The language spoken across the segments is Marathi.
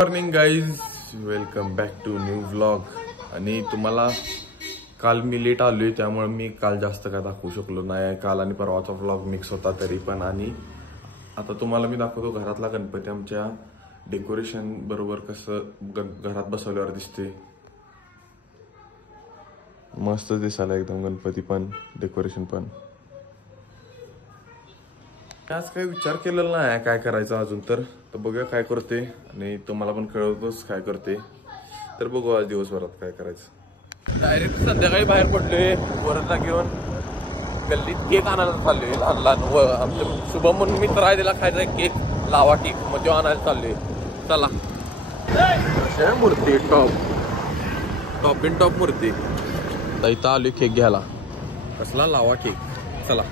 Morning guys, welcome back to new vlog. आणि तुम्हाला काल मी लेट आलोय त्यामुळे मी काल जास्त काय दाखवू शकलो नाही. काल आणि परवाचा व्लॉग मिक्स होता तरी पण. आणि आता तुम्हाला मी दाखवतो घरातला गणपती आमच्या डेकोरेशन बरोबर कसं घरात बसवल्यावर दिसते. मस्त दिसायला एकदम गणपती पण डेकोरेशन पण. आज काही विचार केलेला नाही काय करायचं अजून तर बघूया काय करते आणि तुम्हाला पण कळवतोच काय करते. तर बघू आज दिवसभरात काय करायचं. डायरेक्ट संध्याकाळी बाहेर पडलोय वरला घेऊन गल्लीत केक आणायला चाललोय. लहान लहान आमच्या शुभम म्हणून मित्र आहे त्याला खायचा केक लावा केक मग तो आणायला चाललोय. चला मूर्ती टॉप इन टॉप मूर्ती इथं आलोय केक घ्यायला. कसला लावा केक. चला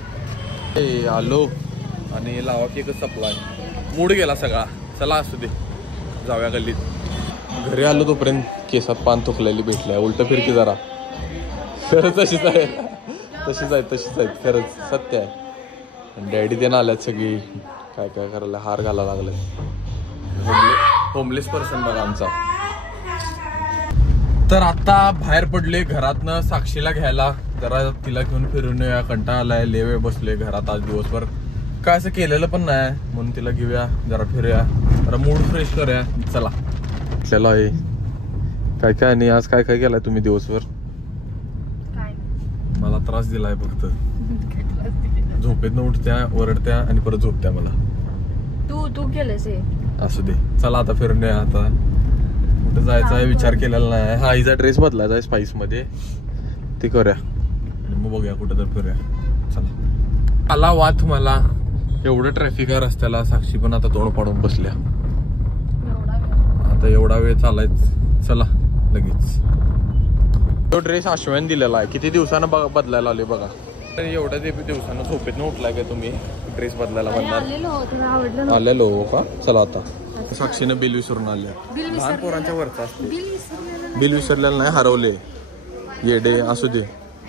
आलो आणि लावा केकच सपलाय. मूड गेला सगळा. चला असू दे जाऊया गल्लीत. घरी आलो तोपर्यंत केसात पान तुकलेली भेटल्या. उलट फिरकी जरा खरंच तशीच आहे खरंच सत्य आहे. डॅडी ते आल्यात सगळी काय काय करायला हार घालायला लागले. होमलेस पर्सन बघा आमचा. तर आता बाहेर पडले घरातनं साक्षीला घ्यायला. जरा तिला घेऊन फिरून येऊया. कंटाळा आलाय. लय वेळ बसले घरात आज दिवसभर. काय असं केलेलं पण नाही म्हणून तिला घेऊया जरा फिरूया जरा मूड फ्रेश करूया. चला चला आहे काय काय. आणि आज काय काय केलाय तुम्ही दिवसभर. मला त्रास दिलाय फक्त. झोपेतनं उठत्या ओरडत्या आणि परत झोपत्या मला. तू केलंस हे. असू दे चला आता फिरून येऊया. आता कुठं जायचा विचार केलेला नाही. हा हिचा ड्रेस बदलायचा आहे स्पाइस मध्ये ते करूया आणि मग बघूया कुठं तर फिरूया. चला आला वाद मला. एवढं ट्रॅफिक आहे रस्त्याला. साक्षी पण आता तोंड पाडून बसल्या. आता एवढा वेळ चालायच. चला लगेच. तो ड्रेस अश्वयन दिलेला आहे. किती दिवसानं बदलायला आले बघा. एवढ्या दिवसानं झोपेत उठलाय का तुम्ही ड्रेस बदलायला म्हणणार. आलेलो का. चला आता साक्षीनं बिल विसरून आल्या. लहान पोरांच्या वरचा असते. बिल विसरलेलं नाही हरवले येडे. असू दे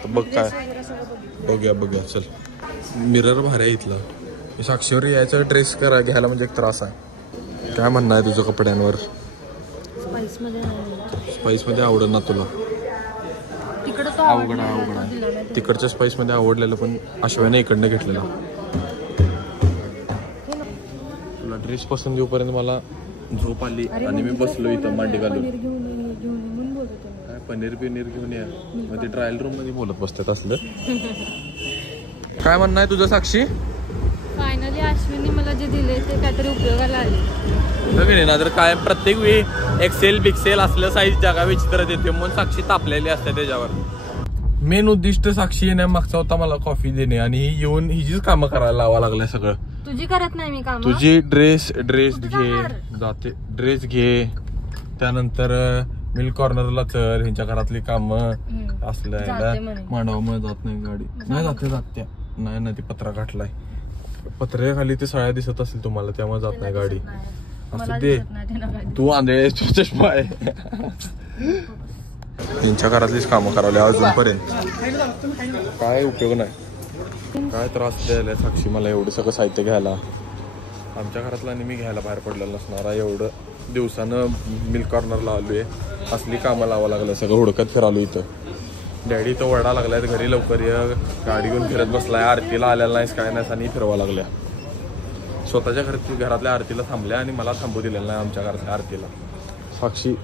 बघ काय बघूया चल. मिरर भारी आहे इथलं. साक्षीवर यायचं ड्रेस घ्यायला म्हणजे एक त्रास आहे. काय म्हणणं आहे तुझं कपड्यांवर. स्पाइस मध्ये आवडत ना तुला. अवघड आहे. तिकडच्या स्पाइस मध्ये आवडलेलं पण अश्वाने इकडनं घेतलेलं. तुला ड्रेस पसंत येऊपर्यंत मला झोप आली आणि मी बसलो इथं मांडी घालून. काय पनीर घेऊन या. मग ते ट्रायल रूम मध्ये बोलत बसतात असलं. काय म्हणणं आहे तुझं साक्षी. फायनली अश्विनी मला जे दिले ते काहीतरी उपयोगाला आले. ना तर काय प्रत्येक वेळी एक्सेल बिक्सेल असलं साईज जागा विचित्र देते म्हणून साक्षी तापलेली असते त्याच्यावर. मेन उद्दिष्ट साक्षी येण्यामागचा होता मला कॉफी देणे आणि येऊन हिचीच कामं करायला लावा लागलंय सगळं. तुझी करत नाही मी काम. तुझी ड्रेस घे जाते. ड्रेस घे त्यानंतर मिल्क कॉर्नरला चल. ह्यांच्या घरातली कामं असलं मांडवा मग जात नाही गाडी. नाही जात्या नाही ती पत्रा गाठलाय. पत्रे खाली ते सळ्या दिसत असेल तुम्हाला त्यामुळे जात नाही गाडी. असं दे तू आंधळे चष्मा आहे. त्यांच्या घरातलीच कामं करावली अजूनपर्यंत. काय उपयोग नाही. काय त्रास द्यायला साक्षी मला एवढं सगळं साहित्य घ्यायला. आमच्या घरातला मी घ्यायला बाहेर पडलेलं नसणार. एवढं दिवसानं मिल्क कॉर्नरला आलोय. असली कामं लावा लागलं. सगळं हुडकत फिरालो इथं. डॅडी तर वरडा लागलाय घरी लवकर ये. गाडी घेऊन फिरत बसलाय. आरतीला आलेला नाहीस काय नाही आणि फिरवा लागल्या. स्वतःच्या घरातल्या आरतीला थांबल्या आणि मला थांबू दिलेलं नाही आमच्या घरातल्या आरतीला. साक्षी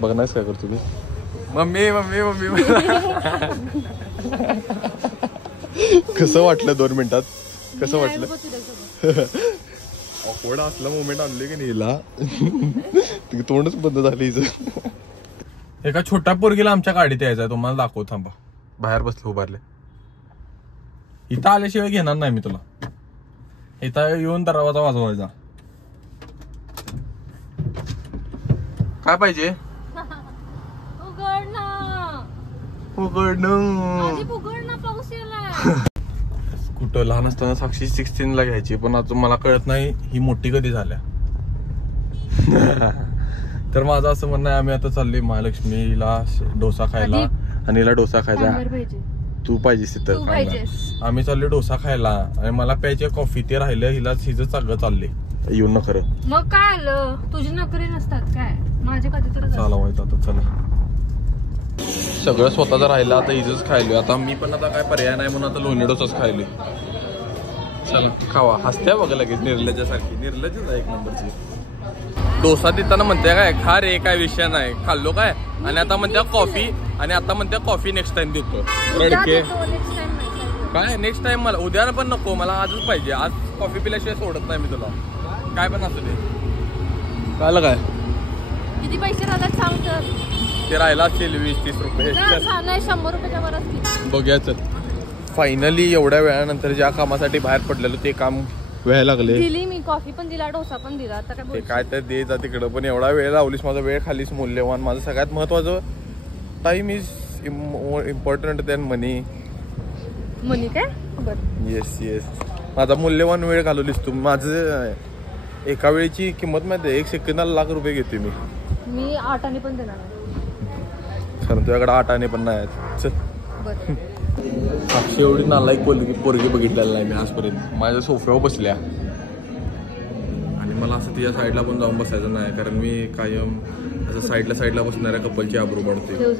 बघणारच काय करतो तुम्ही. मम्मी कसं वाटलं 2 मिनिटात. कसं वाटलं. ऑकवर्ड असला मोमेंट आणले की नाही हिला. तोंडच बंद झाली हिचं. एका छोट्या पोरगीला आमच्या गाडीत यायचंय. तुम्हाला दाखव थांबा. बाहेर बसले उभारले. इथं आल्याशिवाय घेणार नाही मी तुला. इथं येऊन दरवाजा वाजवायचा. काय पाहिजे. कुठं लहान असताना साक्षी 16ला घ्यायची पण अजून मला कळत नाही ही मोठी कधी झाल्या. तर माझं असं म्हणणं आहे आम्ही आता चाललोय महालक्ष्मीला डोसा खायला आणि हिला डोसा खायचा. तू पाहिजेस तिथं. आम्ही चाललोय डोसा खायला आणि मला प्यायची कॉफी ते राहिलं. हिला हिचं चांगलं चाललंय येऊन न खरं मग काय आलं, तुझी नोकरी नसतात काय, माझे कधी तर चाला व्हायचं आता. चला सगळं स्वतःच राहिलं आता, इजच खायलोय आता मी पण. आता काय पर्याय नाही म्हणून आता लोणी डोसाच खायलोय. चला खावा. हसत्या बघा लगेच निर्लज्जासारखी. निर्लज्जच आहे एक नंबरची. डोसा देताना म्हणते काय खा रे, काय विषय नाही, खाल्लो काय. आणि आता म्हणत्या कॉफी, आणि आता म्हणत्या कॉफी नेक्स्ट टाइम देतो. रडके काय नेक्स्ट टाइम, मला उद्या पण नको, मला आजच पाहिजे. आज कॉफी पिल्याशिवाय सोडत नाही मी तुला, काय पण असू दे. कळलं काय? किती पैसे राहतात सांग तर. ते राहिला असेल 20-30 रुपये. 100 रुपयाच्या वर असतील. बघूया चल. फायनली एवढ्या वेळानंतर ज्या कामासाठी बाहेर पडलेलो ते काम व्हायला लागले. दिली मी कॉफी पण दिला, डोसा पण दिला. आता काय ते काय तर दे जा तिकडं, पण एवढा वेळ लावलीस, माझा वेळ खालीस मूल्यवान. माझं सगळ्यात महत्वाचं टाइम इज इम्पॉर्टंट दॅन मनी. मनी काय बरं. येस माझा मूल्यवान वेळ घालवलीस तू. माझं एका वेळेची किंमत माहिती आहे, 1 सेकंदाला लाख रुपये घेते मी 8 आणे पण देणार नाही. कारण तुझ्याकडे 8 आणे पण नाही आहेत. चल. बरं. साक्षी एवढी नालायक पोरगी बघितलेला नाही मी आजपर्यंत. माझ्या सोफ्यावर बसल्या आणि मला असं तिच्या साईडला पण जाऊन बसायचं नाही, कारण मी कायम असं साईडला बसणाऱ्या कपलची आबरू पडते.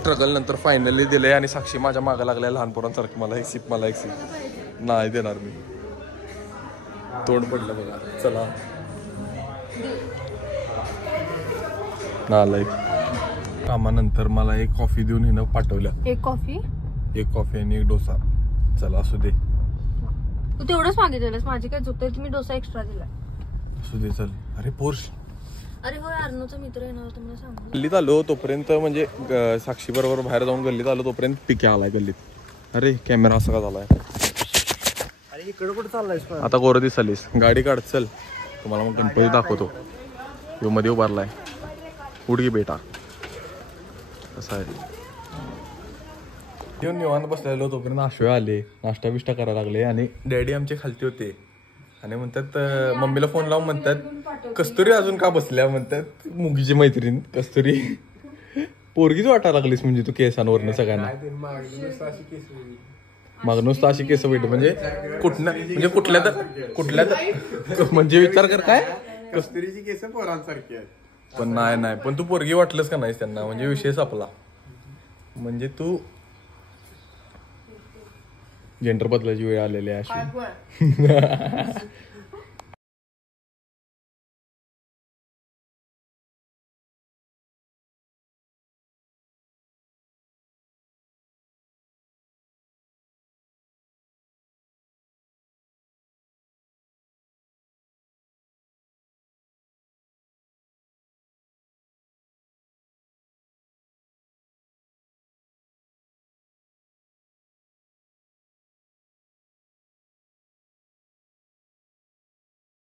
स्ट्रगल नंतर फायनली दिले आणि साक्षी माझ्या मागे लागल्या लहान पोरांसारखी. मला एक सिप नाही देणार मी. तोंड पडलं बघा. चला नालायक. कामानंतर मला एक कॉफी देऊन हिनं पाठवल्या. एक कॉफी आणि एक डोसा. चला असू दे. तू तेवढंच मागितलेलंस, माझी काय चुकतंय, तुम्ही डोसा एक्स्ट्रा दिला. असू दे चल. अरे पोर्स. अरे होय, अर्णवचा मित्र येणार होता मला सांग. गल्लीत आलो तोपर्यंत, म्हणजे साक्षी बरोबर बाहेर जाऊन गल्लीत आलो तोपर्यंत पिके आलाय गल्लीत. अरे कॅमेरा असा का झालाय? अरे इकडे कुठे चाललायस? आता गोरं दिसलीस. गाडी काढ चल, तुम्हाला मग गणपती दाखवतो. यो मध्ये उभारलाय. उडगी बेटा कसं आहे. येऊन निवांत बसलेलो तोपर्यंत आशय आले, नाश्ता बिष्टा करायला लागले. आणि डॅडी आमचे खालती होते आणि म्हणतात, मम्मीला फोन लावून म्हणतात कस्तुरी अजून का बसल्या. म्हणतात मुगीची मैत्रीण कस्तुरी. पोरगीच वाटायला लागलीस म्हणजे तू केसांवरनं सगळ्यांना. मग नुसतं अशी केस भेट म्हणजे कुठल्या तर म्हणजे विचार कर काय कस्तुरीची केस पोरांसारखी आहेत. पण नाही पण तू पोरगी वाटलंस का नाहीस त्यांना, म्हणजे विषय संपला. म्हणजे तू जेंडर बदलायची वेळ आलेली आहे अशी.